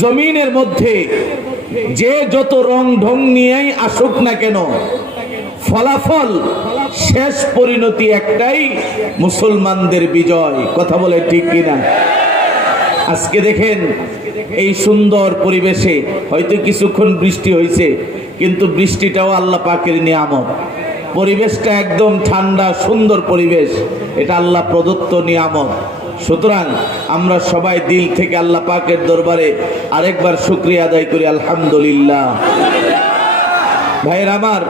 জমিনের মধ্যে যে যত রং ঢং নিয়েই আসুক না কেন, ফলাফল শেষ পরিণতি একটাই মুসলমানদের বিজয়। কথা বলে ঠিক কিনা? আজকে দেখেন এই সুন্দর পরিবেশে হয়তো কিছুক্ষণ বৃষ্টি হয়েছে, কিন্তু বৃষ্টিটাও আল্লাহ পাকের নিয়ামত। পরিবেশটা একদম ঠান্ডা, সুন্দর পরিবেশ, এটা আল্লাহ প্রদত্ত নিয়ামত। সুতরাং আমরা সবাই দিল থেকে আল্লাহ পাকের দরবারে আরেকবার শুক্রিয়া আদায় করি, আলহামদুলিল্লাহ। ভাইয়ের আমার,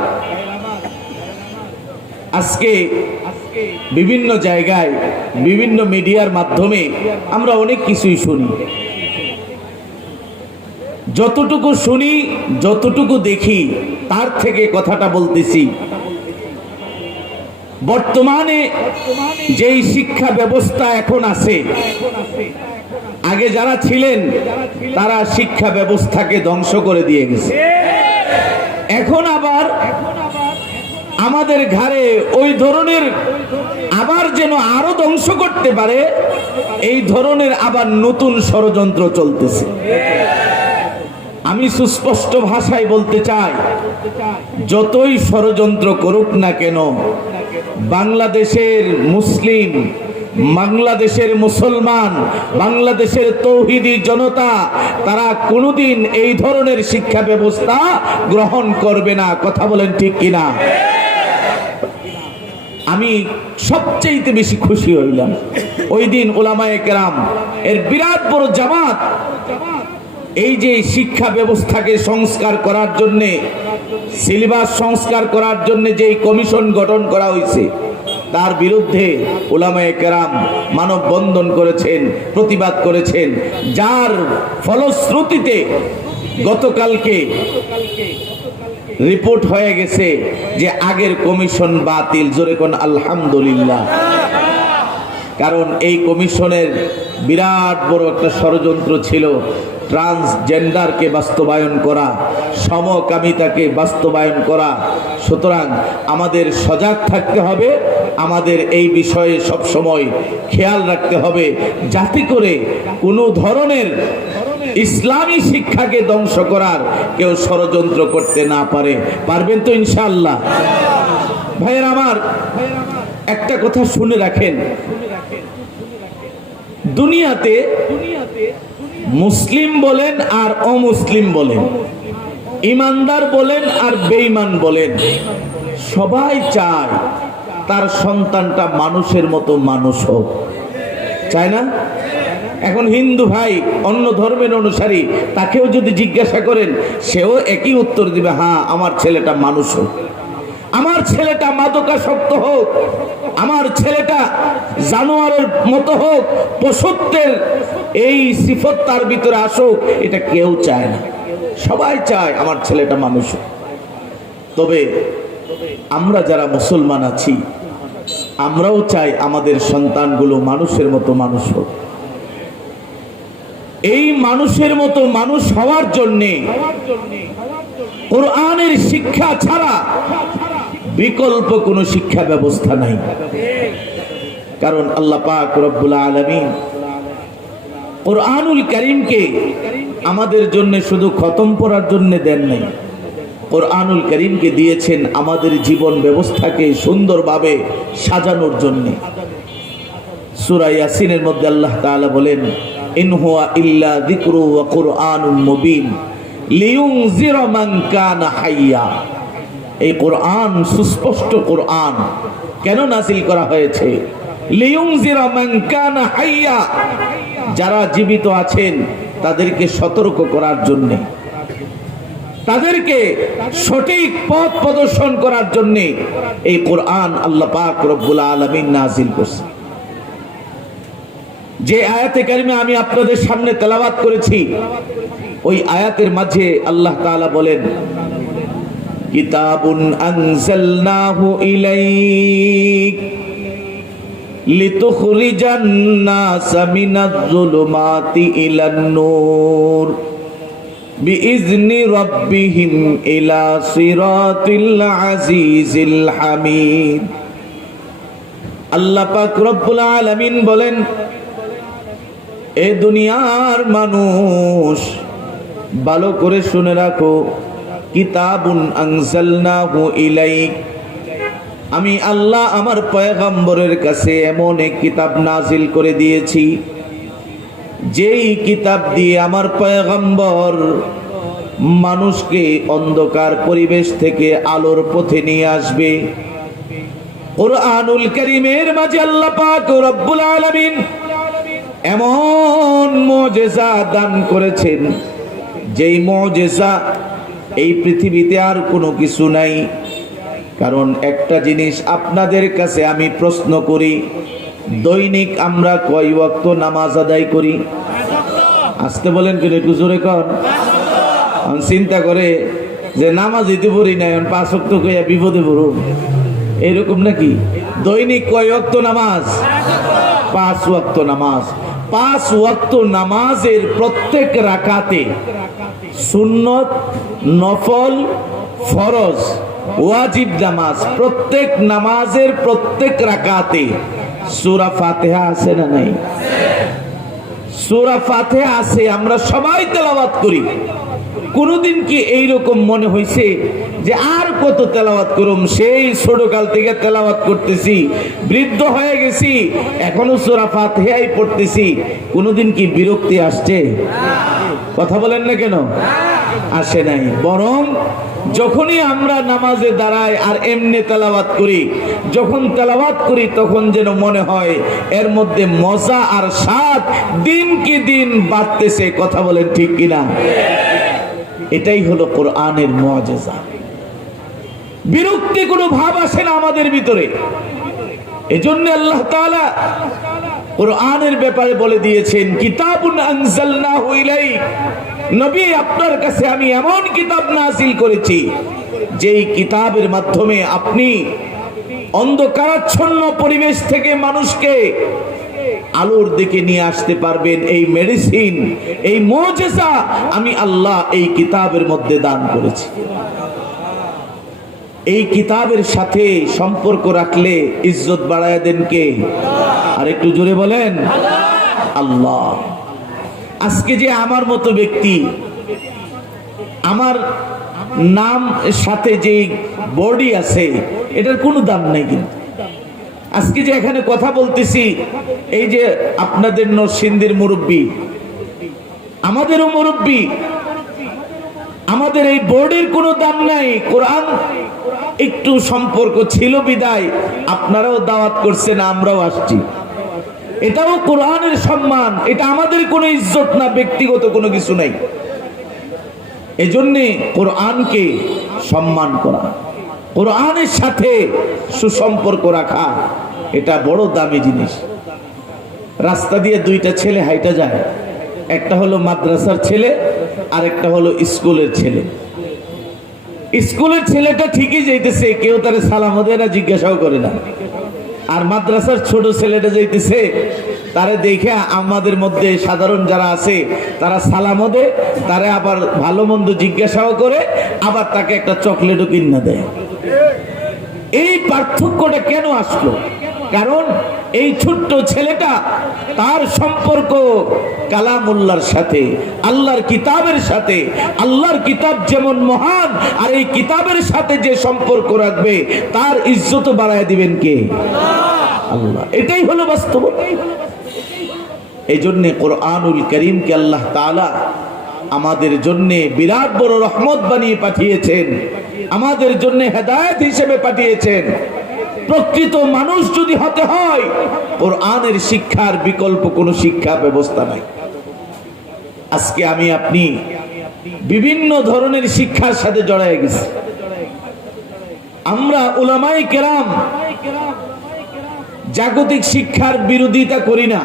আজকে বিভিন্ন জায়গায়, বিভিন্ন মিডিয়ার মাধ্যমে আমরা অনেক কিছুই শুনি। যতটুকু শুনি, যতটুকু দেখি, তার থেকে কথাটা বলতেছি। বর্তমানে যেই শিক্ষা ব্যবস্থা এখন আছে, আগে যারা ছিলেন, তারা শিক্ষা ব্যবস্থাকে ধ্বংস করে দিয়ে গেছে। এখন আবার আমাদের ঘাড়ে ওই ধরনের আবার যেন আরও ধ্বংস করতে পারে, এই ধরনের আবার নতুন ষড়যন্ত্র চলতেছে। আমি সুস্পষ্ট ভাষায় বলতে চাই, যতই ষড়যন্ত্র করুক না কেন, বাংলাদেশের মুসলিম, বাংলাদেশের মুসলমান, বাংলাদেশের তৌহিদি জনতা, তারা কোনোদিন এই ধরনের শিক্ষা ব্যবস্থা গ্রহণ করবে না। কথা বলেন ঠিক কিনা? আমি সবচেয়ে বেশি খুশি হইলাম। ওই দিন ওলামায়ে কেরাম, এর বিরাট বড় জামাত এই যে শিক্ষা ব্যবস্থাকে সংস্কার করার জন্যে, সিলেবাস সংস্কার করার জন্য যেই কমিশন গঠন করা হয়েছে, তার বিরুদ্ধে ওলামায়ে কেরাম মানববন্ধন করেছেন, প্রতিবাদ করেছেন, যার ফলশ্রুতিতে গতকালকে রিপোর্ট হয়ে গেছে যে আগের কমিশন বাতিল। জোরে কোন আলহামদুলিল্লাহ। কারণ এই কমিশনের বিরাট বড় একটা ষড়যন্ত্র ছিল ট্রান্সজেন্ডারকে বাস্তবায়ন করা, সমকামিতাকে বাস্তবায়ন করা। সুতরাং আমাদের সজাগ থাকতে হবে, আমাদের এই বিষয়ে সবসময় খেয়াল রাখতে হবে যাতে করে কোনো ধরনের ইসলামী শিক্ষাকে ধ্বংস করার কেউ ষড়যন্ত্র করতে না পারে। পারবেন তো ইনশাল্লাহ ভাইয়ের আমার, একটা কথা শুনে রাখেন দুনিয়াতে মুসলিম বলেন আর অমুসলিম বলেন। ইমানদার বলেন আর বেঈমান বলেন। সবাই চায় তার সন্তানটা মানুষের মতো মানুষ হোক। চায় না? এখন হিন্দু ভাই অন্য ধর্মের অনুসারী, তাকেও যদি জিজ্ঞাসা করেন, সেও একই উত্তর দিবে হ্যাঁ আমার ছেলেটা মানুষ হোক। আমার ছেলেটা মাদকাসক্ত হোক, আমার ছেলেটা জানোয়ারের মতো হোক, পশুত্বের এই সিফত তার ভিতরে আসুক, এটা কেউ চায় না সবাই চায় আমার ছেলেটা মানুষ। তবে আমরা যারা মুসলমান আছি, আমরাও চাই আমাদের সন্তানগুলো মানুষের মতো মানুষ হোক এই মানুষের মতো মানুষ হওয়ার জন্যে কোরআনের শিক্ষা ছাড়া বিকল্প কোনো শিক্ষা ব্যবস্থা নাই। কারণ আল্লাহ পাক রব্বুল আলমিন কোরআনুল করিমকে আমাদের জন্য শুধু খতম পড়ার জন্য দেন নাই। কোরআনুল করিমকে দিয়েছেন আমাদের জীবন ব্যবস্থাকে সুন্দরভাবে সাজানোর জন্যে। সূরা ইয়াসিনের মধ্যে আল্লাহ তাআলা বলেন, ইন হুয়া ইল্লা যিকরু ওয়া কুরআনুম মুবিন লিয়ুনজিরা মান হাইয়া। এই কোরআন, সুস্পষ্ট কোরআন কেন নাসিল করা হয়েছে? যারা জীবিত আছেন, তাদেরকে সতর্ক করার জন্য। তাদেরকে সঠিক পথ প্রদর্শন করার জন্য এই কোরআন আল্লাহ পাক রব্বুল আলামিন নাজিল করছে। যে আয়াতে কারিমে আমি আপনাদের সামনে তেলাবাত করেছি, ওই আয়াতের মাঝে আল্লাহ তাআলা বলেন কিতাবুন আনজালনাহু ইলাইক লিতুখরিজান নাসা মিনাজ যুলুমাতি ইলান নূর বিইজনি রাব্বিহিম ইলা সিরাতিল আজিজিল হামিদ। আল্লাহ পাক রব্বুল আলামিন বলেন, এ দুনিয়ার মানুষ ভালো করে শুনে রাখো। কিতাবুন আনজালনাহু ইলাইক। আমি আল্লাহ আমার পয়গম্বরের কাছে এমন এক কিতাব নাজিল করে দিয়েছি। যেই কিতাব দিয়ে আমার পয়গম্বর মানুষকে অন্ধকার পরিবেশ থেকে আলোর পথে নিয়ে আসবে। কোরআনুল করিমের মাঝে আল্লাহ পাক রব্বুল আলামিন এমন মজেজা দান করেছেন, যেই মজেজা এই পৃথিবীতে আর কোনো কিছু নাই। কারণ একটা জিনিস আপনাদের কাছে আমি প্রশ্ন করি, দৈনিক আমরা কয় ওয়াক্ত নামাজ আদায় করি? আসতে বলেন কেন একটু জোরে কর চিন্তা করে যে নামাজ দিতে পড়ি না এখন পাঁচ ওয়াক্ত কইয়া বিপদে পড়ুন এরকম নাকি? দৈনিক কয় ওয়াক্ত নামাজ? পাঁচ ওয়াক্ত নামাজ। পাঁচ ওয়াক্ত নামাজের প্রত্যেক রাকাতে সুন্নত, নফল, ফরজ, ওয়াজিব নামাজ, প্রত্যেক নামাজের প্রত্যেক রাকাতে। সূরা ফাতিহা আছে না নাই? সূরা ফাতিহা আছে, আমরা সবাই তেলাওয়াত করি। কোনোদিন কি এইরকম মনে হয়েছে যে আর কত তেলাওয়াত করুম? সেই ছোটকাল থেকে তেলাওয়াত করতেছি, বৃদ্ধ হয়ে গেছি, এখনও সূরা ফাতিহাই পড়তেছি। কোনোদিন কি বিরক্তি আসছে? কথা বলেন না কেন? আসে নাই। বরং যখনই আমরা নামাজে দাঁড়াই আর এমনি তেলাওয়াত করি, যখন তেলাওয়াত করি তখন যেন মনে হয় এর মধ্যে মজা আর স্বাদ দিন কি দিন বাড়তেছে, কথা বলেন ঠিক কিনা? এটাই হলো কোরআনের মজেজা। বিরক্তি কোনো ভাব আসে না আমাদের ভিতরে। এজন্য আল্লাহ তাআলা কোরআনের ব্যাপারে বলে দিয়েছেন, কিতাবুন আনজালনাহু ইলাইক। নবী, আপনার কাছে আমি এমন কিতাব নাযিল করেছি, যেই কিতাবের মাধ্যমে আপনি অন্ধকারাচ্ছন্ন পরিবেশ থেকে মানুষকে আলোর দিকে নিয়ে আসতে পারবেন। এই মেডিসিন, এই মজেজা আমি আল্লাহ এই কিতাবের মধ্যে দান করেছি। এই কিতাবের সাথে সম্পর্ক রাখলে ইজ্জত বাড়ায় দেন কে? আর একটু জোরে বলেন, আল্লাহ। আজকে যে আমার মতো ব্যক্তি, আমার নাম সাথে যে বডি আছে, এটার কোনো দাম নাই কিন্তু। আজকে যে এখানে কথা বলতেছি, এই যে আপনাদের নরসিন্দির মুরব্বী, আমাদেরও মুরব্বী, আমাদের এই বোর্ডের কোনো দাম নাই। কোরআন একটু সম্পর্ক ছিল বিদায়, আপনারাও দাওয়াত করছেন, আমরাও আসছি। এটাও কোরআনের সম্মান, এটা আমাদের কোনো ইজ্জত না, ব্যক্তিগত কোনো কিছু নাই। এজন্যে কোরআনকে সম্মান করা, কোরআনের সাথে সুসম্পর্ক রাখা, এটা বড় দামি জিনিস। রাস্তা দিয়ে দুইটা ছেলে হাইটা যায়, একটা হলো মাদ্রাসার ছেলে আর একটা হলো স্কুলের ছেলে। স্কুলের ছেলেটা ঠিকই যাইতেছে, কেউ তার সালাম হতে না, জিজ্ঞাসাও করে না। আর মাদ্রাসার ছোট ছেলেটা যাইতেছে, তারে দেখে আমাদের মধ্যে সাধারণ যারা আছে, তারা সালাম দেয়, তারা আবার ভালো মন্দ জিজ্ঞাসাও করে, আবার তাকে একটা চকলেটও কিনে দেয়। এই পার্থক্যটা কেন আসলো? কারণ এই ছোট্ট ছেলেটা তার সম্পর্ক কালামুল্লার সাথে, আল্লাহর কিতাবের সাথে, আল্লাহর কিতাব যেমন মহান, আর এই কিতাবের সাথে যে সম্পর্ক রাখবে, তার ইজ্জত বাড়ায় দিবেন কে? আল্লাহ। এটাই হলো বাস্তবতা এই জন্যে কোরআনুল করিমকে আল্লাহ তাআলা আমাদের জন্যে বিরাট বড় রহমত বানিয়ে পাঠিয়েছেন, আমাদের জন্য হেদায়েত হিসেবে পাঠিয়েছেন। প্রকৃত মানুষ যদি হতে হয় ওর কোরআনের শিক্ষার বিকল্প কোনো শিক্ষা ব্যবস্থা নাই। আজকে আমি আপনি বিভিন্ন ধরনের শিক্ষার সাথে জড়ায় গেছি। আমরা ওলামাই কেরাম জাগতিক শিক্ষার বিরোধিতা করি না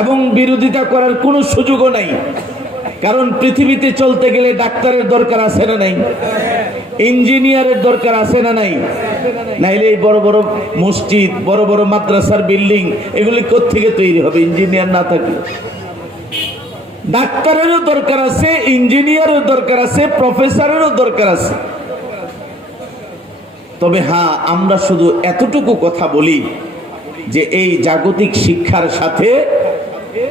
এবং বিরোধিতা করার কোনো সুযোগও নাই। কারণ পৃথিবীতে চলতে গেলে ডাক্তারের দরকার আছে না নাই? ইঞ্জিনিয়ারের দরকার আছে না নাই? নাইলে এই বড় বড় মসজিদ, বড় বড় মাদ্রাসার বিল্ডিং, এগুলি থেকে তৈরি হবে? ইঞ্জিনিয়ার না থাকলে। ডাক্তারেরও দরকার আছে ইঞ্জিনিয়ারের দরকার আছে, প্রফেসরেরও দরকার আছে। তবে হ্যাঁ আমরা শুধু এতটুকু কথা বলি যে এই জাগতিক শিক্ষার সাথে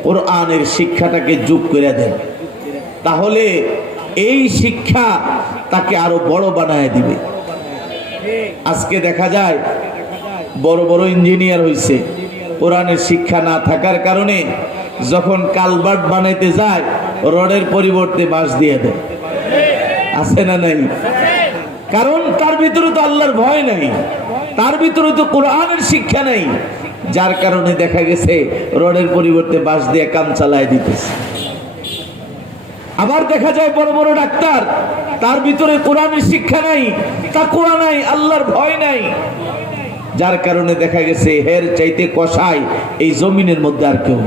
কোরআনের শিক্ষাটাকে যোগ করে দেন। তাহলে এই শিক্ষা তাকে আরও বড় বানায় দিবে। আজকে দেখা যায় বড় বড় ইঞ্জিনিয়ার হয়েছে কোরআনের শিক্ষা না থাকার কারণে যখন কালবার্ট বানাইতে যায়, রডের পরিবর্তে বাঁশ দিয়ে দেয়। আছে না নাই? কারণ তার ভিতরে তো আল্লাহর ভয় নাই। তার ভিতরে তো কোরআনের শিক্ষা নাই। যার কারণে দেখা গেছে, রডের পরিবর্তে বাঁশ দিয়ে কাম চালায় দিতেছে। আবার দেখা যায় বড় বড় ডাক্তার, তার ভিতরে কোরআনের শিক্ষা নাই তাকুয়া নাই, আল্লাহর ভয় নাই। যার কারণে দেখা গেছে হের চাইতে কষাই এই জমিনের মধ্যে আর কেউ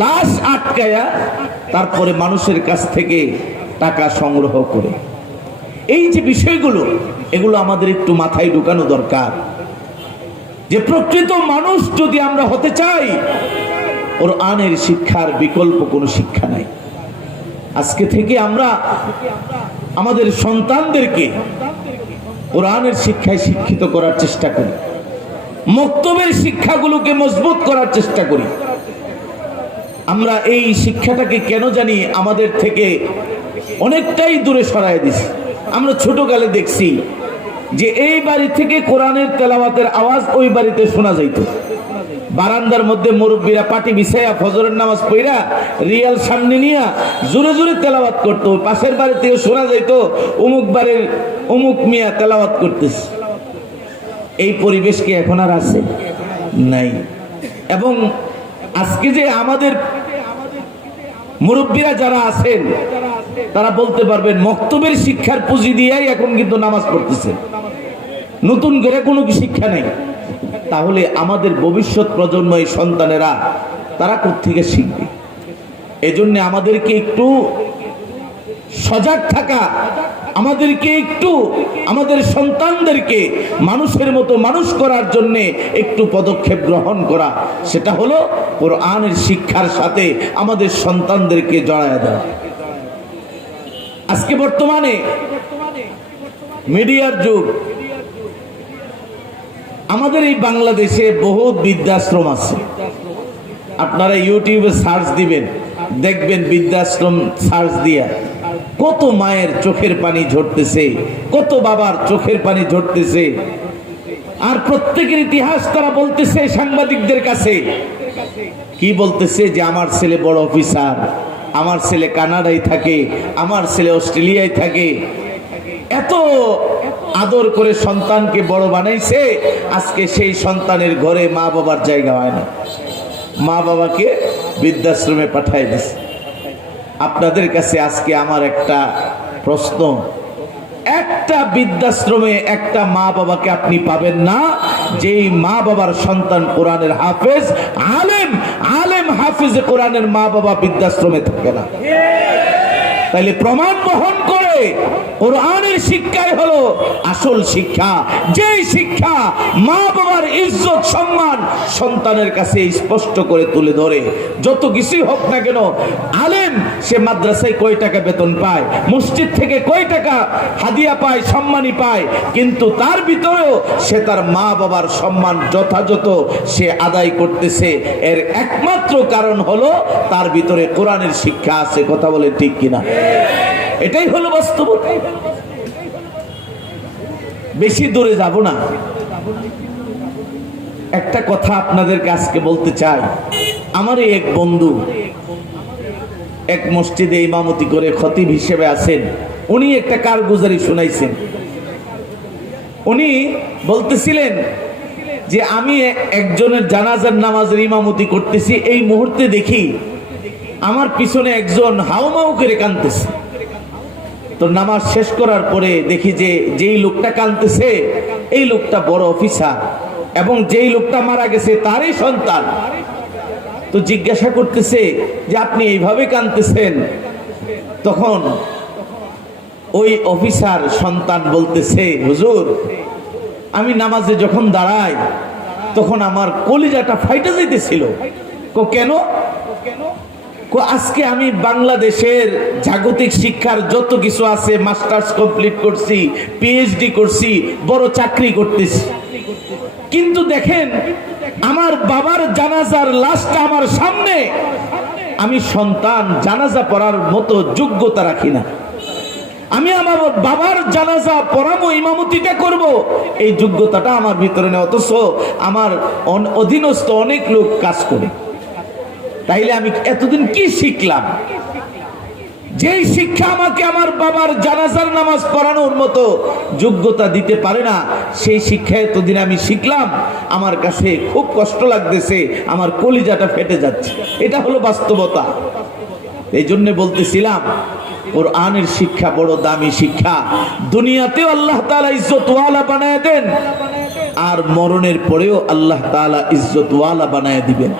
লাশ আটকায়া তারপরে মানুষের কাছ থেকে টাকা সংগ্রহ করে। এই যে বিষয়গুলো, এগুলো আমাদের একটু মাথায় ঢুকানো দরকার। যে প্রকৃত মানুষ যদি আমরা হতে চাই ওর আনের শিক্ষার বিকল্প কোনো শিক্ষা নাই। আজকে থেকে আমরা আমাদের সন্তানদেরকে কোরআনের শিক্ষায় শিক্ষিত করার চেষ্টা করি। মক্তবের শিক্ষাগুলোকে মজবুত করার চেষ্টা করি। আমরা এই শিক্ষাটাকে কেন জানি আমাদের থেকে অনেকটাই দূরে সরাই দিছি। আমরা ছোটকালে দেখছি যে এই বাড়ি থেকে কোরআনের তেলাওয়াতের আওয়াজ ওই বাড়িতে শোনা যাইত। বারান্দার মধ্যে মুরব্বীরা পাটি বিছাইয়া ফজরের নামাজ পইরা রিয়াল সামনে নিয়া জোরে জোরে তেলাওয়াত করতো। পাশের বাড়ি থেকে শোনা যাইতো অমুক বাড়ির অমুক মিয়া তেলাওয়াত করতেছে। এই পরিবেশ কি এখন আর আছে? নাই। এবং আজকে যে আমাদের মুরব্বীরা যারা আছেন, তারা বলতে পারবেন, মক্তবের শিক্ষার পুঁজি দিয়েই এখন কিন্তু নামাজ পড়তেছে। নতুন করে কোনো শিক্ষা নেই? তাহলে আমাদের ভবিষ্যৎ প্রজন্ম এই সন্তানেরা তারা কোথেকে শিখবে? এজন্য আমাদেরকে একটু সজাগ থাকা, আমাদেরকে একটু, আমাদের সন্তানদেরকে মানুষের মতো মানুষ করার জন্য একটু পদক্ষেপ গ্রহণ করা। সেটা হলো কোরআনের শিক্ষার সাথে আমাদের সন্তানদেরকে জড়ায় দেওয়া। আজকে বর্তমানে মিডিয়ার যুগ আমাদের এই বাংলাদেশে বহুত বৃদ্ধাশ্রম আছে। আপনারা ইউটিউবে সার্চ দিবেন, দেখবেন বৃদ্ধাশ্রম সার্চ দিয়া কত মায়ের চোখের পানি ঝরতেছে, কত বাবার চোখের পানি ঝরতেছে। আর প্রত্যেকের ইতিহাস তারা বলতেছে সাংবাদিকদের কাছে। কি বলতেছে যে আমার ছেলে বড় অফিসার, আমার ছেলে কানাডায় থাকে, আমার ছেলে অস্ট্রেলিয়ায় থাকে। এত আদর করে সন্তানকে বড় বানাইছে, আজকে সেই সন্তানের ঘরে মা বাবার জায়গা হয় না। মা বাবাকে বৃদ্ধাশ্রমে পাঠায় দিছে। আপনাদের কাছে আজকে আমার একটা প্রশ্ন। একটা বৃদ্ধাশ্রমে একটা মা বাবাকে আপনি পাবেন না, যেই মা বাবার সন্তান কোরআনের হাফেজ, আলেম আলেম হাফিজ কোরআনের মা বাবা বৃদ্ধাশ্রমে থাকে না। তাইলে প্রমাণ বহন করে। কোরআনের শিক্ষাই হলো আসল শিক্ষা। যেই শিক্ষা মা বাবার ইজ্জত, সম্মান সন্তানের কাছে স্পষ্ট করে তুলে ধরে। যত কিছুই হোক না কেন, আলেম, সে মাদ্রাসায় কয় টাকা বেতন পায়, মসজিদ থেকে কয় টাকা হাদিয়া পায়, সম্মানী পায়, কিন্তু তার ভিতরেও সে তার মা বাবার সম্মান যথাযথ সে আদায় করতেছে। এর একমাত্র কারণ হলো তার ভিতরে কোরআনের শিক্ষা আছে। কথা বলে ঠিক কিনা? এটাই হলো বাস্তবতা। বেশি দূরে যাব না। একটা কথা আপনাদেরকে আজকে বলতে চাই। আমার এক বন্ধু, এক মসজিদে ইমামতি করে খতিব হিসেবে আছেন। উনি একটা কারগুজারি শুনাইছেন। উনি বলতেছিলেন যে, আমি একজনের জানাজার নামাজের ইমামতি করতেছি, এই মুহূর্তে দেখি আমার পিছনে একজন হাউমাউ করে কানতেছে তো নামাজ শেষ করার পরে দেখি যে যেই লোকটা কানতেছে এই লোকটা বড় অফিসার এবং যেই লোকটা মারা গেছে তারই সন্তান। তো জিজ্ঞাসা করতেছে যে আপনি এইভাবে কানতেছেন তখন ওই অফিসার সন্তান বলতেছে, হুজুর, আমি নামাজে যখন দাঁড়াই, তখন আমার কলিজাটা ফাইটে যাইতেছিল। কো, কেন? আজকে আমি বাংলাদেশের জাগতিক শিক্ষার যত কিছু আছে, মাস্টার্স কমপ্লিট করছি পিএইচডি করছি, বড় চাকরি করতেছি। কিন্তু দেখেন, আমার বাবার জানাজার লাশটা আমার সামনে। আমি সন্তান, জানাজা পড়ার মতো যোগ্যতা রাখি না। আমি আমার বাবার জানাজা পড়াবো ইমামতিটা করব। এই যোগ্যতাটা আমার ভিতরে নেই, অথচ আমার অধীনস্থ অনেক লোক কাজ করে। তাইলে আমি এতদিন কি শিখলাম? যেই শিক্ষা আমাকে আমার বাবার জানাজার নামাজ পড়ানোর মতো যোগ্যতা দিতে পারে না, সেই শিক্ষা এতদিন আমি শিখলাম, আমার কাছে খুব কষ্ট লাগতেছে, আমার কলিজাটা ফেটে যাচ্ছে। এটা হলো বাস্তবতা। এই জন্য বলতেছিলাম, কোরআনের শিক্ষা বড় দামি শিক্ষা। দুনিয়াতেও আল্লাহ তাআলা ইজ্জতওয়ালা বানায় দেন, আর মরণের পরেও আল্লাহ তাআলা ইজ্জতওয়ালা বানায় দিবেন।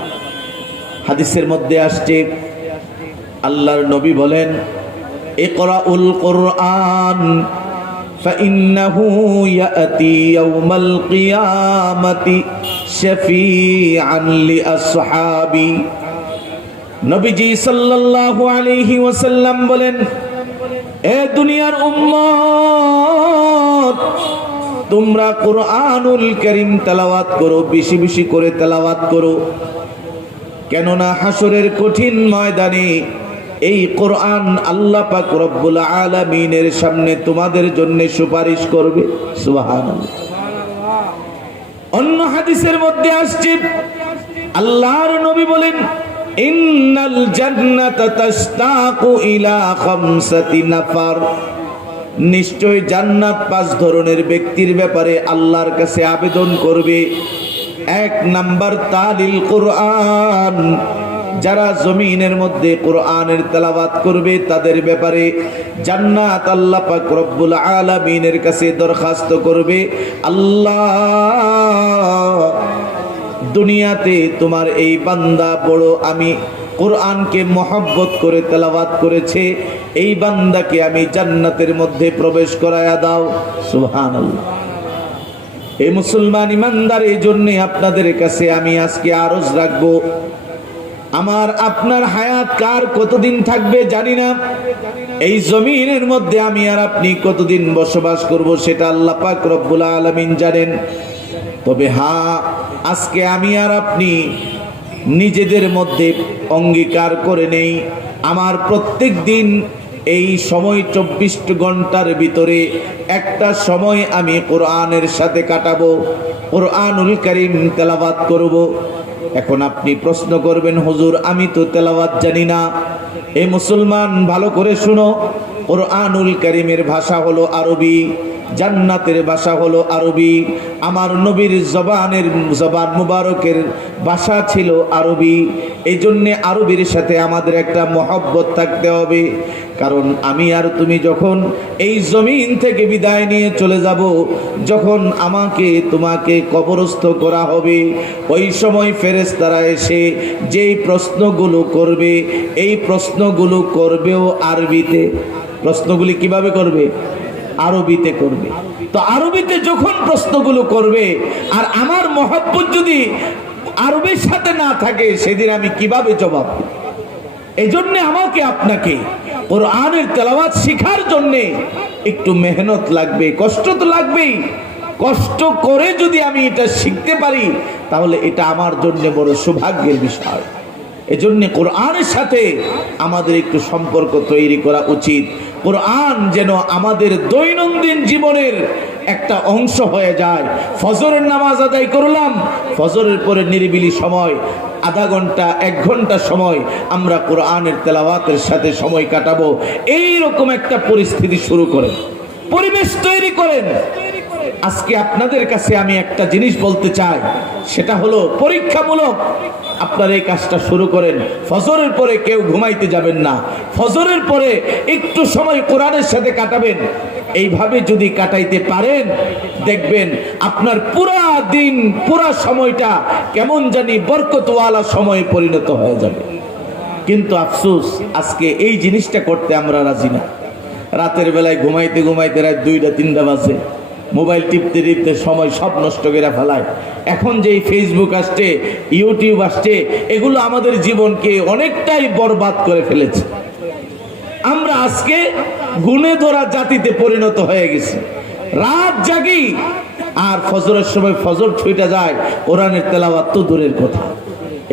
হাদিসের মধ্যে আসছে আল্লাহর নবী বলেন ইকরাউল কোরআন فإنه يأتي يوم القيامة شفيعا لأصحابي নবীজি সাল্লাল্লাহু আলাইহি ওয়াসাল্লাম বলেন এ দুনিয়ার উম্মত তোমরা কোরআনুল করিম তেলাওয়াত করো বেশি বেশি করে তেলাওয়াত করো কেননা হাসরের কঠিন ময়দানে এই কোরআন আল্লাহ পাক রব্বুল আলামিনের সামনে তোমাদের জন্য সুপারিশ করবে। সুবহানাল্লাহ। অন্য হাদিসের মধ্যে আসছে, আল্লাহর নবী বলেন, ইন্নাল জান্নাতা তাশতাকু ইলা খামসাতি নাফার। নিশ্চয় জান্নাত পাঁচ ধরনের ব্যক্তির ব্যাপারে আল্লাহর কাছে আবেদন করবে। এক নাম্বার তালিল কোরআন। যারা জমিনের মধ্যে কোরআনের তেলাওয়াত করবে, তাদের ব্যাপারে জান্নাত আল্লাহ পাক রব্বুল আলামিনের কাছে দরখাস্ত করবে, আল্লাহ, দুনিয়াতে তোমার এই বান্দা বড় আমি কোরআনকে মহব্বত করে তেলাওয়াত করেছে, এই বান্দাকে আমি জান্নাতের মধ্যে প্রবেশ করায়া দাও। সুবহানাল্লাহ। এই মুসলমান ইমানদার, এই জন্যে আপনাদের কাছে আমি আজকে আরজ রাখব। আমার আপনার হায়াত কার, কতদিন থাকবে জানি না। এই জমিনের মধ্যে আমি আর আপনি কতদিন বসবাস করব সেটা আল্লাহ পাক রব্বুল আলামিন জানেন। তবে হ্যাঁ আজকে আমি আর আপনি নিজেদের মধ্যে অঙ্গীকার করে নেই। আমার প্রত্যেক দিন এই সময় চব্বিশ ঘণ্টার ভিতরে একটা সময় আমি কোরআনের সাথে কাটাবো, কোরআনুল করিম তেলাবাত করব। এখন আপনি প্রশ্ন করবেন, হুজুর, আমি তো তেলাওয়াত জানি না। এই মুসলমান, ভালো করে শুনো। কোরআনুল করিমের ভাষা হলো আরবি, জান্নাতের ভাষা হলো আরবি। আমার নবীর জবানের, জবান মুবারকের ভাষা ছিল আরবি। এই জন্যে আরবির সাথে আমাদের একটা মহব্বত থাকতে হবে। কারণ আমি আর তুমি যখন এই জমিন থেকে বিদায় নিয়ে চলে যাব, যখন আমাকে, তোমাকে কবরস্থ করা হবে, ওই সময় ফেরেশতারা এসে যেই প্রশ্নগুলো করবে, এই প্রশ্নগুলো করবেও আরবিতে। প্রশ্নগুলি কীভাবে করবে? আরবিতে করবে। তো আরবিতে যখন প্রশ্নগুলো করবে, আর আমার মহব্বত যদি আরবের সাথে না থাকে, সেদিন আমি কীভাবে জবাব দেব? এই জন্য আমাকে আপনাকে কোরআনের তেলাওয়াত শেখার জন্যে একটু মেহনত লাগবে, কষ্ট তো লাগবেই। কষ্ট করে যদি আমি এটা শিখতে পারি, তাহলে এটা আমার জন্য বড় সৌভাগ্যের বিষয়। এজন্য কোরআনের সাথে আমাদের একটু সম্পর্ক তৈরি করা উচিত। কোরআন যেন আমাদের দৈনন্দিন জীবনের একটা অংশ হয়ে যায়। ফজরের নামাজ আদায় করলাম, ফজরের পরে নিরিবিলি সময়, আধা ঘণ্টা, এক ঘণ্টা সময় আমরা কোরআনের তেলাওয়াতের সাথে সময় কাটাবো। এই রকম একটা পরিস্থিতি শুরু করেন, পরিবেশ তৈরি করেন। আজকে আপনাদের কাছে আমি একটা জিনিস বলতে চাই, সেটা হলো পরীক্ষামূলক। আপনারা এই কাজটা শুরু করেন। ফজরের পরে কেউ ঘুমাইতে যাবেন না। ফজরের পরে একটু সময় কোরআনের সাথে কাটাবেন। এইভাবে যদি কাটাইতে পারেন, দেখবেন আপনার পুরা দিন, পুরা সময়টা কেমন জানি বরকতওয়ালা সময়ে পরিণত হয়ে যাবে। কিন্তু আফসোস, আজকে এই জিনিসটা করতে আমরা রাজি না। রাতের বেলায় ঘুমাইতে ঘুমাইতে রাত দুইটা, তিনটা বাজে। মোবাইল টিপতে টিপতে সময় সব নষ্ট করে ফেলায়। এখন যেই ফেসবুক আসছে ইউটিউব আসছে, এগুলো আমাদের জীবনকে অনেকটাই বরবাদ করে ফেলেছে। আমরা আজকে গুণে ধরা জাতিতে পরিণত হয়ে গেছি। রাত জাগি আর ফজরের সময় ফজর ছুটে যায়, কোরআনের তেলাওয়াত তো দূরের কথা।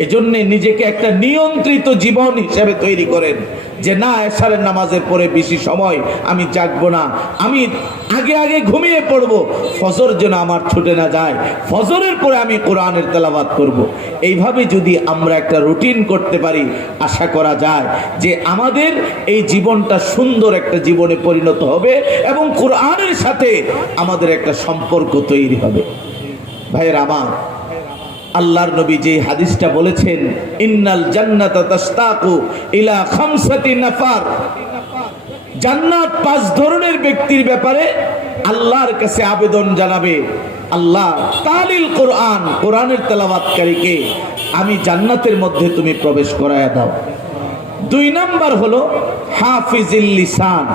এজন্য নিজেকে একটা নিয়ন্ত্রিত জীবন হিসেবে তৈরি করেন। যে না এশারের নামাজের পরে বেশি সময় আমি জাগবো না। আমি আগে আগে ঘুমিয়ে পড়ব। ফজর যেন আমার ছুটে না যায়। ফজরের পরে আমি কোরআনের তেলাবাদ করব। এইভাবে যদি আমরা একটা রুটিন করতে পারি, আশা করা যায় যে আমাদের এই জীবনটা সুন্দর একটা জীবনে পরিণত হবে এবং কোরআনের সাথে আমাদের একটা সম্পর্ক তৈরি হবে। ভাইয়ের আমার আল্লাহর নবী যে হাদিসটা বলেছেন, ইন্নাল জান্নাতা তাস্তাকু ইলা খামসাতি নাফার। জান্নাত পাঁচ ধরনের ব্যক্তির ব্যাপারে আল্লাহর কাছে আবেদন জানাবে। আল্লাহ তালিল কোরআন, কোরআনের তেলাওয়াতকারীকে, আমি জান্নাতের মধ্যে তুমি প্রবেশ করায়া দাও। দুই নাম্বার হলো, হাফিজিল লিসান,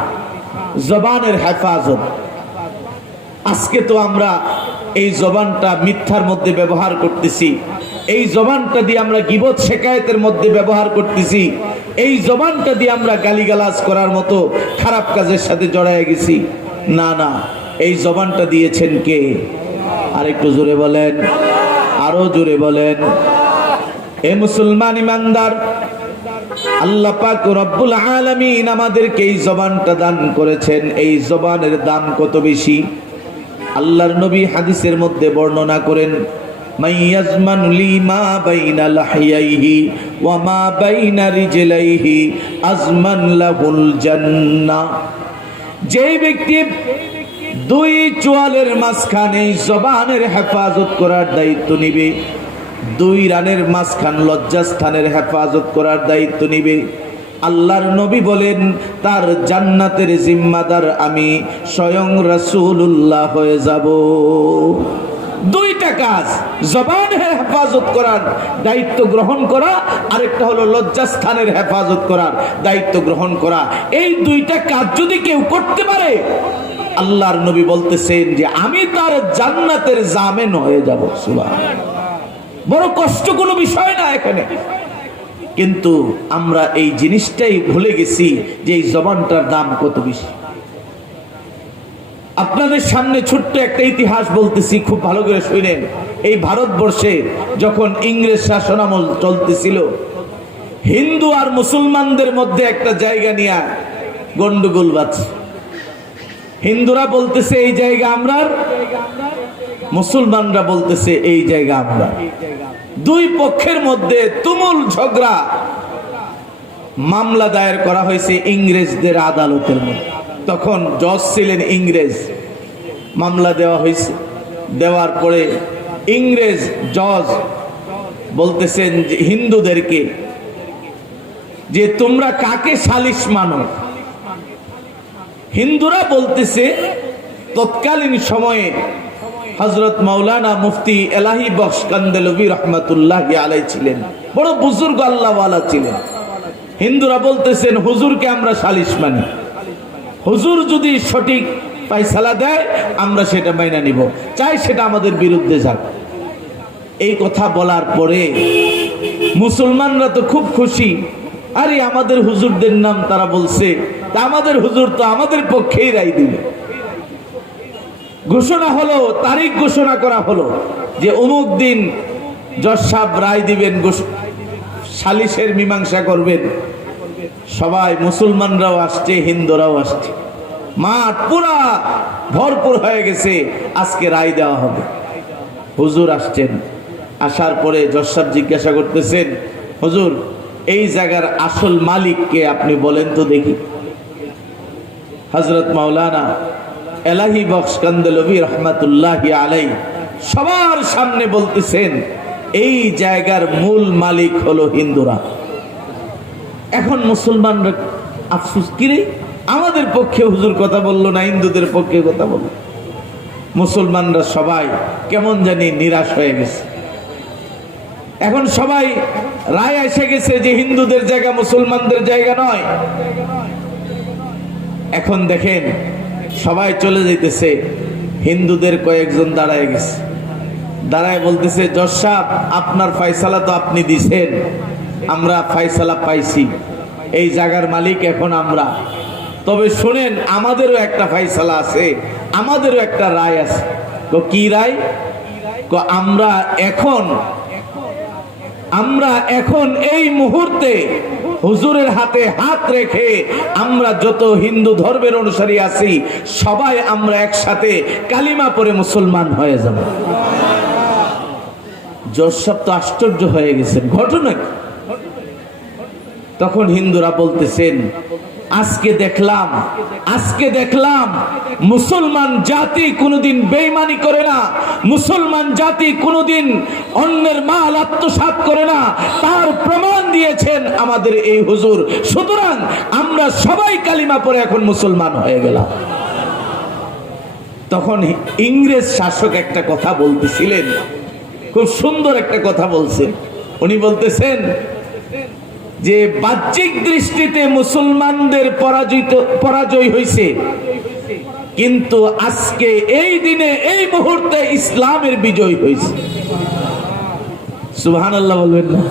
জবানের হেফাজত। আজকে তো আমরা এই জবানটা মিথ্যার মধ্যে ব্যবহার করতেছি। এই জবানটা দিয়ে আমরা গিবত শেকায়েতের মধ্যে ব্যবহার করতেছি। এই জবানটা দিয়ে আমরা গালিগালাজ করার মতো খারাপ কাজের সাথে জড়ায় গেছি। না না, এই জবানটা দিয়েছেন কে? আর একটু জোরে বলেন। আরও জোরে বলেন। এ মুসলমান ইমানদার, আল্লাহ পাক রব্বুল আলামিন আমাদেরকে এই জবানটা দান করেছেন। এই জবানের দাম কত বেশি? আল্লাহর নবী হাদিসের মধ্যে বর্ণনা করেন যেই ব্যক্তি দুই চোয়ালের মাঝখানে জবানের হেফাজত করার দায়িত্ব নিবে, দুই রানের মাঝখান লজ্জাস্থানের হেফাজত করার দায়িত্ব নিবে আল্লাহর নবী বলেন, তার জান্নাতের জিম্মাদার আমি স্বয়ং রাসূলুল্লাহ হয়ে যাব। দুইটা কাজ জবানের হেফাজত করার, দায়িত্ব গ্রহণ করা, আরেকটা হলো লজ্জাস্থানের হেফাজত করার, দায়িত্ব গ্রহণ করা। এই দুইটা কাজ যদি কেউ করতে পারে, আল্লাহর নবী বলতেছেন যে, আমি তার জান্নাতের জামেন হয়ে যাব। সুবহানাল্লাহ। বড় কষ্ট কোনো বিষয় না এখানে। কিন্তু আমরা এই জিনিসটাই ভুলে গেছি যে এই জবানটার দাম কত বেশি। আপনাদের সামনে ছোট্ট একটা ইতিহাস বলতেছি, খুব ভালো করে শুনেন। এই ভারতবর্ষে যখন ইংরেজ শাসনামল চলতেছিল, হিন্দু আর মুসলমানদের মধ্যে একটা জায়গা নিয়ে গন্ডগোল বাজছে হিন্দুরা বলতেছে, এই জায়গা আমরার মুসলমানরা বলতেছে, এই জায়গা আমরা। দুই পক্ষের মধ্যে তুমুল ঝগড়া। মামলা দায়ের করা হয়েছে ইংরেজদের আদালতের মধ্যে। তখন জজ ছিলেন ইংরেজ। মামলা দেওয়া হয়েছে। দেওয়ার পরে ইংরেজ জজ বলতেছেন যে, হিন্দুদেরকে, যে তোমরা কাকে সালিশ মানো? হিন্দুরা বলতেছে, তৎকালীন সময়ে হজরত মাওলানা মুফতি এলাহি বক্স কান্দেলবি রহমতুল্লাহ আলাই ছিলেন। বড় বুজুর্গ আল্লাহওয়ালা ছিলেন। হিন্দুরা বলতেছেন, হুজুরকে আমরা সালিশ মানি। হুজুর যদি সঠিক পায়সালা দেয়, আমরা সেটা মাইনা নিব। চাই সেটা আমাদের বিরুদ্ধে যাক। এই কথা বলার পরে মুসলমানরা তো খুব খুশি। আরে, আমাদের হুজুরদের নাম তারা বলছে আমাদের হুজুর তো আমাদের পক্ষেই রায় দিবে। ঘোষণা হলো, তারিখ ঘোষণা করা হলো যে অমুক দিন জজ রায় দিবেন সালিশের মীমাংসা করবেন। সবাই মুসলমানরাও আসছে, হিন্দুরাও আসছে। মাঠ পুরা ভরপুর হয়ে গেছে, আজকে রায় দেওয়া হবে। হুজুর আসছেন, আসার পরে জজ জিজ্ঞাসা করতেছেন, হুজুর, এই জায়গার আসল মালিককে আপনি বলেন তো দেখি। হজরত মাওলানা এলাহি বক্স কান্দেলবি রহমাতুল্লাহ আলাই সবার সামনে বলতেছেন, এই জায়গার মূল মালিক হলো হিন্দুরা। এখন মুসলমানরা আফসুস কিরে আমাদের পক্ষে হুজুর কথা বলল না, হিন্দুদের পক্ষে কথা বলল। মুসলমানরা সবাই কেমন জানি নিরাশ হয়ে গেছে। এখন সবাই রায় এসে গেছে যে হিন্দুদের জায়গা মুসলমানদের জায়গা নয়। এখন দেখেন সবাই চলে যেতেছে হিন্দুদের কয়েকজন দাঁড়ায় গেছে। দাঁড়ায় বলতেছে, জজ সাহেব, আপনার ফয়সালা তো আপনি দিছেন। আমরা ফয়সালা পাইছি। এই জায়গার মালিক এখন আমরা। তবে শোনেন, আমাদেরও একটা ফয়সালা আছে, আমাদেরও একটা রায় আছে। কো কি রায়? আমরা এখন আমরা এখন এই মুহূর্তে হুজুরের হাতে হাত রেখে আমরা যত হিন্দু ধর্মের অনুসারী আছি, সবাই আমরা একসাথে কালিমা পরে মুসলমান হয়ে যাব। জোসব তো আশ্চর্য হয়ে গেছেন, ঘটনা তখন হিন্দুরা বলতেছেন আজকে দেখলাম আজকে দেখলাম, মুসলমান জাতি কোনোদিন বেইমানি করে না, মুসলমান জাতি কোনোদিন অন্যের মাল আত্মসাৎ করে না, তার প্রমাণ দিয়েছেন আমাদের এই হুজুর। সুতরাং আমরা সবাই কালিমা পরে এখন মুসলমান হয়ে গেলাম। তখন ইংরেজ শাসক একটা কথা বলতেছিলেন, খুব সুন্দর একটা কথা বলছেন। উনি বলতেছেন যে বাহ্যিক দৃষ্টিতে মুসলমানদের পরাজিত, পরাজয় হয়েছে কিন্তু আজকে এই দিনে, এই মুহূর্তে ইসলামের বিজয় হয়েছে সুবহান আল্লাহ বলবেন না।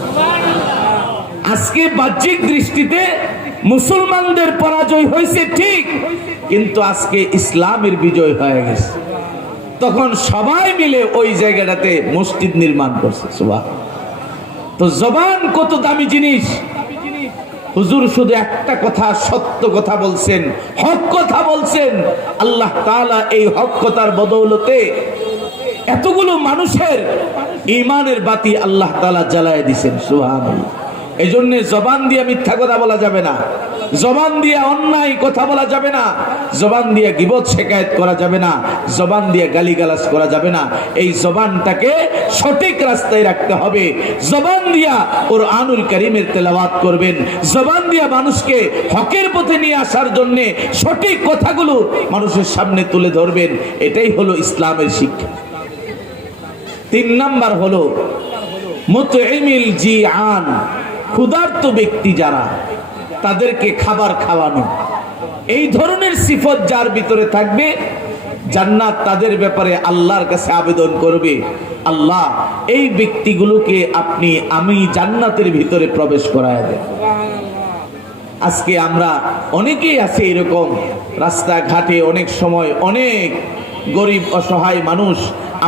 আজকে বাহ্যিক দৃষ্টিতে মুসলমানদের পরাজয় হয়েছে ঠিক, কিন্তু আজকে ইসলামের বিজয় হয়ে গেছে। তখন সবাই মিলে ওই জায়গাটাতে মসজিদ নির্মাণ করছে সুবাহ তো জবান কত দামি জিনিস। হুজুর শুধু একটা কথা, সত্য কথা বলছেন, হক কথা বলছেন। আল্লাহ তালা এই হক কথার বদৌলতে এতগুলো মানুষের ইমানের বাতি আল্লাহ তালা জ্বালায় দিছেন, সুবহানাল্লাহ। এই জন্য জবান দিয়ে মিথ্যা কথা বলা যাবে না। জবান দিয়ে অন্যায় কথা বলা যাবে না। জবান দিয়ে গিবত শেখায়ত করা যাবে না। জবান দিয়ে গালিগালাজ করা যাবে না। এই জবানটাকে সঠিক রাস্তায় রাখতে হবে। জবান দিয়া ওর আনুল করিমের তেলাওয়াত করবেন। জবান দিয়া মানুষকে হকের পথে নিয়ে আসার জন্য সঠিক কথাগুলো মানুষের সামনে তুলে ধরবেন। এটাই হলো ইসলামের শিক্ষা। তিন নাম্বার হলো মুতইমিল জি আন ক্ষুধার্ত ব্যক্তি যারা, তাদেরকে খাবার খাওয়ানো। এই ধরনের সিফত যার ভিতরে থাকবে, জান্নাত তাদের ব্যাপারে আল্লাহর কাছে আবেদন করবে। আল্লাহ, এই ব্যক্তিগুলোকে আপনি, আমি জান্নাতের ভিতরে প্রবেশ করায় দেন আজকে আমরা অনেকেই আছে এরকম, রাস্তাঘাটে অনেক সময় অনেক গরিব, অসহায় মানুষ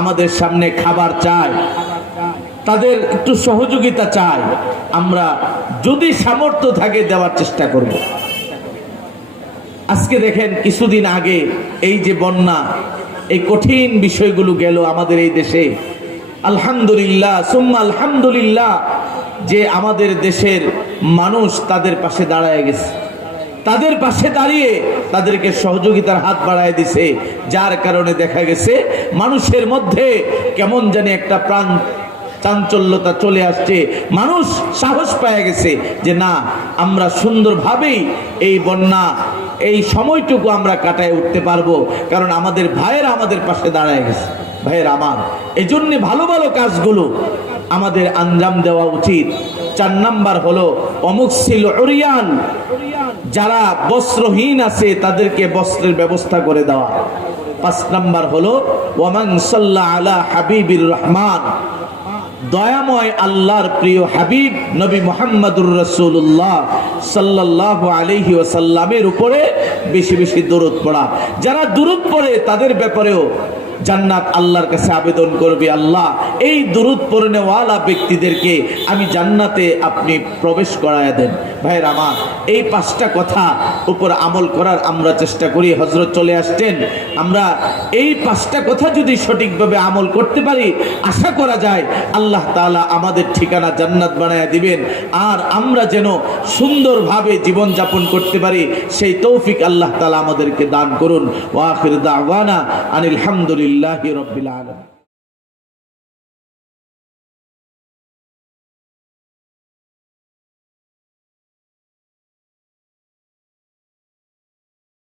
আমাদের সামনে খাবার চায়। তাদের একটু সহযোগিতা চাই। আমরা যদি সামর্থ্য থাকে দেওয়ার চেষ্টা করব। আজকে দেখেন কিছুদিন আগে এই যে বন্যা, এই কঠিন বিষয়গুলো গেল আমাদের এই দেশে। আলহামদুলিল্লাহ, সুম্মা আলহামদুলিল্লাহ, যে আমাদের দেশের মানুষ তাদের পাশে দাঁড়ায় গেছে। তাদের পাশে দাঁড়িয়ে তাদেরকে সহযোগিতার হাত বাড়ায় দিছে। যার কারণে দেখা গেছে, মানুষের মধ্যে কেমন জানি একটা প্রাণ চাঞ্চল্যতা চলে আসছে। মানুষ সাহস পেয়ে গেছে যে না, আমরা সুন্দরভাবেই এই বন্যা, এই সময়টুকু আমরা কাটায় উঠতে পারব। কারণ আমাদের ভাইয়েরা আমাদের পাশে দাঁড়ায় গেছে। ভাইয়ের আমার এই জন্যে ভালো ভালো কাজগুলো আমাদের আঞ্জাম দেওয়া উচিত। চার নাম্বার হলো, অমুক ছিল অরিয়ান যারা বস্ত্রহীন আছে, তাদেরকে বস্ত্রের ব্যবস্থা করে দেওয়া। পাঁচ নাম্বার হলো, ওয়ামান সাল্লাহ আলা হাবিবির রহমান। দয়াময় আল্লাহর প্রিয় হাবিব নবী মোহাম্মদুর রসুল্লাহ সাল্লাহ আলহি ওসাল্লামের উপরে বেশি বেশি দূরত পড়া। যারা দূরত পড়ে তাদের ব্যাপারেও জান্নাত আল্লাহর কাছে আবেদন করবে আল্লাহ। এই দুরুদ পড়নেওয়ালা ব্যক্তিদেরকে আমি জান্নাতে আপনি প্রবেশ করায় দেন। ভাইয়ের আমার, এই পাঁচটা কথা উপর আমল করার আমরা চেষ্টা করি। হজরত চলে আসছেন। আমরা এই পাঁচটা কথা যদি সঠিকভাবে আমল করতে পারি, আশা করা যায় আল্লাহ তাআলা আমাদের ঠিকানা জান্নাত বানায় দিবেন। আর আমরা যেন সুন্দরভাবে জীবনযাপন করতে পারি, সেই তৌফিক আল্লাহ তালা আমাদেরকে দান করুন। ওয়াখির দাওয়ানা আনিল হামদুলিল্লাহি। রাব্বিল আলামিন।